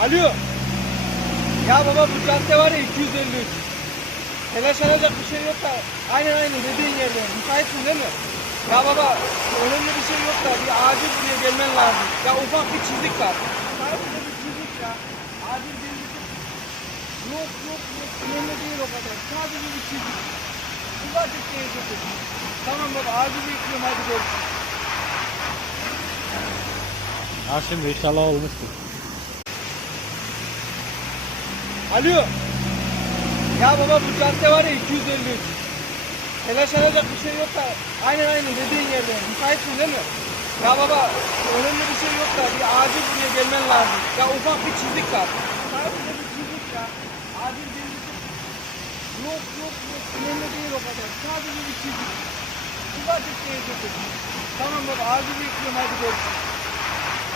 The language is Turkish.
Alo. Ya baba bu cadde var ya 253. Telaşlanacak bir şey yok da. Aynen aynen dediğin yerde. Müsaitsin değil mi? Ya baba önemli bir şey yok da bir acil buraya gelmen lazım. Ya ufak bir çizik var. Sadece bir çizik ya. Acil bir Yok yok yok. Önemli değil o kadar. Sadece bir çizik. Ufacık bir çizik. Tamam baba acil bekliyorum hadi görüşürüz. Ha şimdi inşallah olmuştur. Alo. Ya baba bu cadde var ya 253. Telaşlanacak bir şey yok da. Aynen aynen dediğin yerde. Müsaitsin değil mi? Ya baba önemli bir şey yok da bir acil buraya gelmen lazım. Ya ufak bir çizik var. Sadece bir çizik ya. Acil bir Yok yok yok. Önemli değil o kadar. Sadece bir çizik. Ufacık bir çizik. Tamam baba acil bekliyorum hadi görüşürüz.